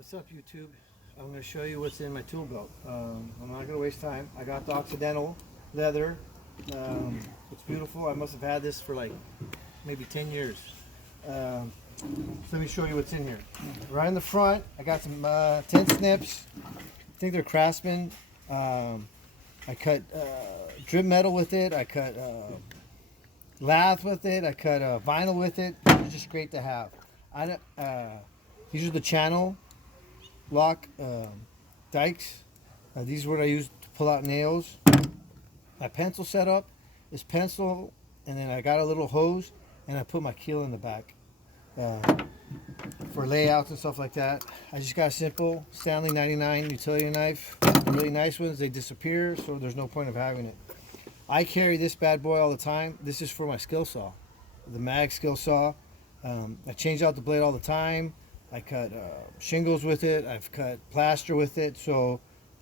What's up, YouTube? I'm going to show you what's in my tool belt. I'm not going to waste time. I got the Occidental leather. It's beautiful. I must have had this for like maybe 10 years. So let me show you what's in here. Right in the front, I got some 10 snips. I think they're Craftsman. I cut drip metal with it. I cut lath with it. I cut vinyl with it. It's just great to have. These are the channel lock dikes. These are what I use to pull out nails. My pencil setup is pencil, and then I got a little hose, and I put my keel in the back for layouts and stuff like that. I just got a simple Stanley 99 utility knife. The really nice ones, they disappear, so there's no point of having it. I carry this bad boy all the time. This is for my skill saw, the mag skill saw. I change out the blade all the time. I cut shingles with it. I've cut plaster with it. So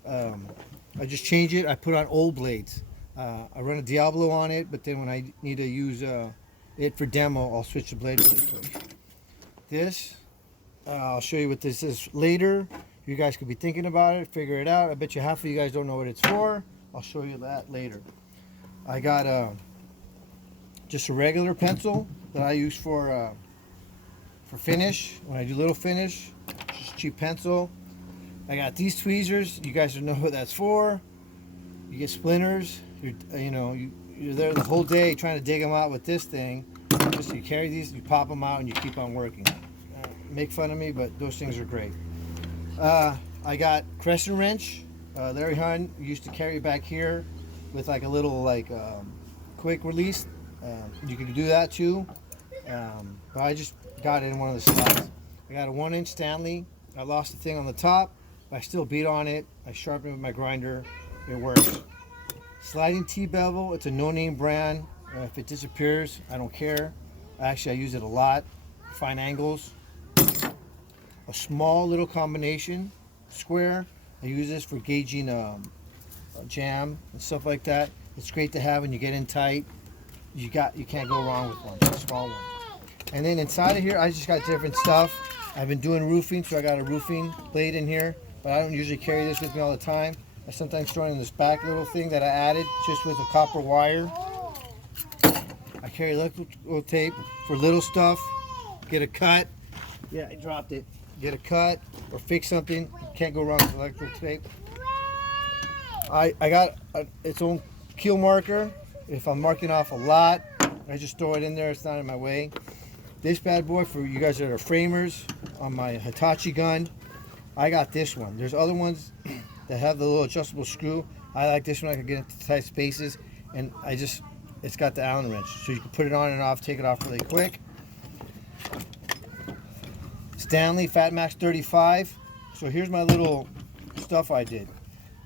I just change it. I put on old blades. I run a Diablo on it, but then when I need to use it for demo, I'll switch the blade really quick. This, I'll show you what this is later. You guys could be thinking about it, figure it out. I bet you half of you guys don't know what it's for. I'll show you that later. I got just a regular pencil that I use for finish. When I do little finish, just cheap pencil. I got these tweezers. You guys don't know what that's for. You get splinters. You're there the whole day trying to dig them out with this thing. Just you carry these, you pop them out, and you keep on working. Make fun of me, but those things are great. I got crescent wrench. Larry Hunt used to carry back here with like a little quick release. You can do that too. But I just got it in one of the slots. I got a 1-inch Stanley. I lost the thing on the top, but I still beat on it. I sharpened it with my grinder. It works. Sliding T-bevel. It's a no-name brand. If it disappears, I don't care. Actually, I use it a lot. Fine angles. A small little combination square. I use this for gauging jam and stuff like that. It's great to have when you get in tight. You can't go wrong with one. A small one. And then inside of here, I just got different stuff. I've been doing roofing, so I got a roofing blade in here, but I don't usually carry this with me all the time. I sometimes throw it in this back little thing that I added just with a copper wire. I carry electrical tape for little stuff. Get a cut. Yeah, I dropped it. Get a cut or fix something. Can't go wrong with electrical tape. I got its own keel marker. If I'm marking off a lot, I just throw it in there. It's not in my way. This bad boy, for you guys that are framers on my Hitachi gun, I got this one. There's other ones that have the little adjustable screw. I like this one. I can get into tight spaces, and it's got the Allen wrench, so you can put it on and off, take it off really quick. Stanley Fat Max 35. So here's my little stuff I did.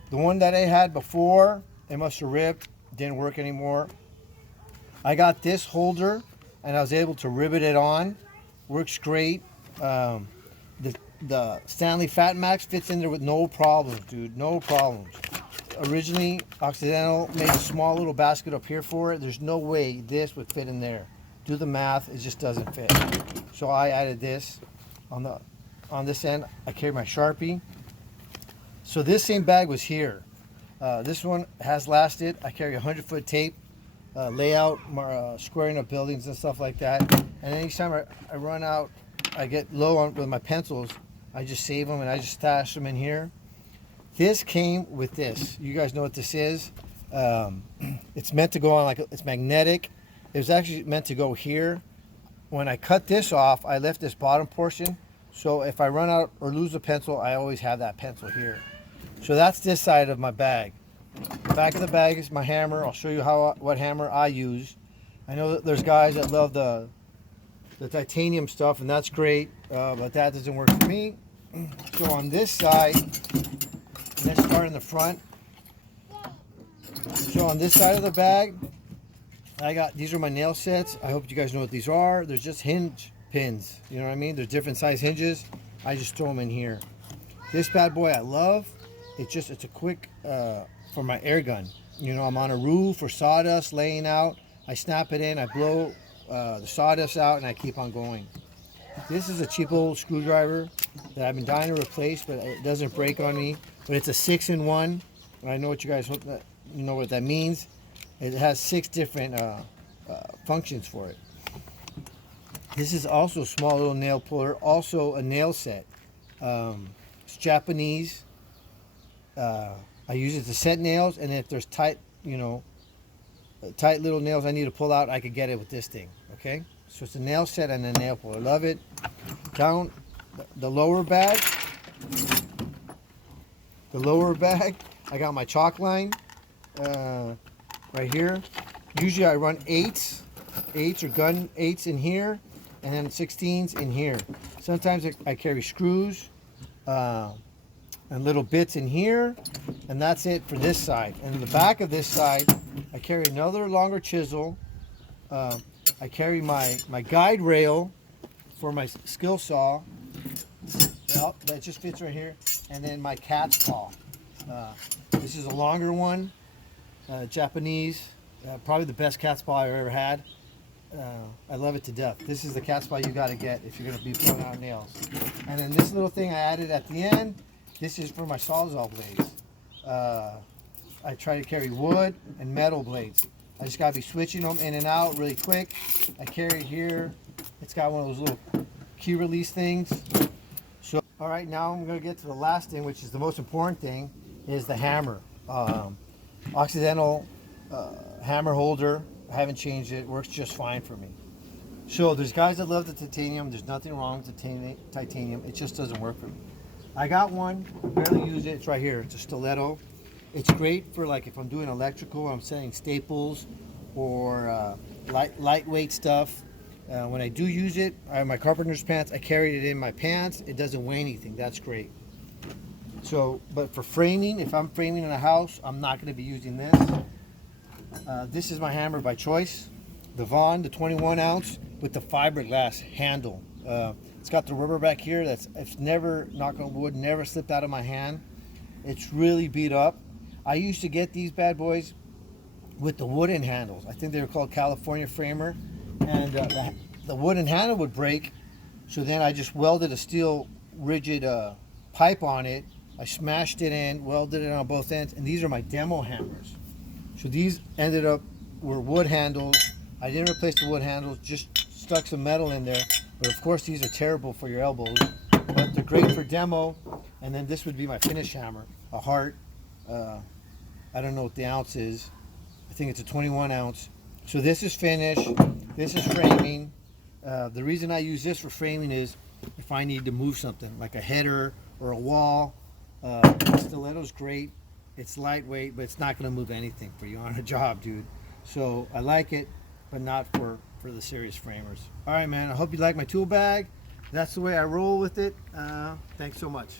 The one that I had before, it must have ripped, didn't work anymore. I got this holder, and I was able to rivet it on. Works great. The Stanley Fat Max fits in there with no problems, dude. No problems. Originally, Occidental made a small little basket up here for it. There's no way this would fit in there. Do the math, it just doesn't fit. So I added this on this end. I carry my Sharpie. So this same bag was here. This one has lasted. I carry 100-foot tape. Layout, squaring up buildings and stuff like that. And anytime I run out, I get low on with my pencils, I just save them and I just stash them in here. This came with this. You guys know what this is. It's meant to go on it's magnetic. It was actually meant to go here. When I cut this off, I left this bottom portion. So if I run out or lose a pencil, I always have that pencil here. So that's this side of my bag. The back of the bag is my hammer. I'll show you what hammer I use. I know that there's guys that love the titanium stuff, and that's great, but that doesn't work for me. So on this side, let's start in the front. So on this side of the bag, these are my nail sets. I hope you guys know what these are. There's just hinge pins. You know what I mean? There's different size hinges. I just throw them in here. This bad boy I love. It's a quick for my air gun. You know, I'm on a roof or sawdust laying out. I snap it in, I blow the sawdust out, and I keep on going. This is a cheap old screwdriver that I've been dying to replace, but it doesn't break on me. But it's a 6-in-1. I know what you guys hope that you know what that means. It has 6 different functions for it. This is also a small little nail puller, also a nail set. It's Japanese. I use it to set nails, and if there's tight, tight little nails I need to pull out, I could get it with this thing. Okay, so it's a nail set and a nail puller. Love it. Down the lower bag. The lower bag, I got my chalk line right here. Usually I run 8s or gun 8s in here, and then 16s in here. Sometimes I carry screws and little bits in here, and that's it for this side. And in the back of this side, I carry another longer chisel. I carry my guide rail for my skill saw. Well, that just fits right here. And then my cat's paw. This is a longer one, Japanese. Probably the best cat's paw I've ever had. I love it to death. This is the cat's paw you got to get if you're going to be pulling out nails. And then this little thing I added at the end, this is for my Sawzall blades. I try to carry wood and metal blades. I just got to be switching them in and out really quick. I carry it here. It's got one of those little key release things. So, all right, now I'm going to get to the last thing, which is the most important thing, is the hammer. Occidental hammer holder. I haven't changed it. It works just fine for me. So there's guys that love the titanium. There's nothing wrong with the titanium. It just doesn't work for me. I got one. I barely use it. It's right here. It's a stiletto. It's great for like if I'm doing electrical, I'm setting staples or lightweight stuff. When I do use it, I have my carpenter's pants. I carry it in my pants. It doesn't weigh anything. That's great. So, but for framing, if I'm framing in a house, I'm not going to be using this. This is my hammer by choice. The Vaughn, the 21 ounce with the fiberglass handle. It's got the rubber back here. It's never, knock on wood, never slipped out of my hand. It's really beat up. I used to get these bad boys with the wooden handles. I think they were called California Framer. And the wooden handle would break. So then I just welded a steel rigid pipe on it. I smashed it in, welded it on both ends. And these are my demo hammers. So these ended up were wood handles. I didn't replace the wood handles, just stuck some metal in there. But of course these are terrible for your elbows. But they're great for demo. And then this would be my finish hammer, a Heart. I don't know what the ounce is. I think it's a 21 ounce. So this is finish. This is framing. The reason I use this for framing is if I need to move something like a header or a wall. The stiletto's great. It's lightweight, but it's not going to move anything for you on a job, dude. So I like it, but not for the serious framers. All right, man. I hope you like my tool bag. That's the way I roll with it. Thanks so much.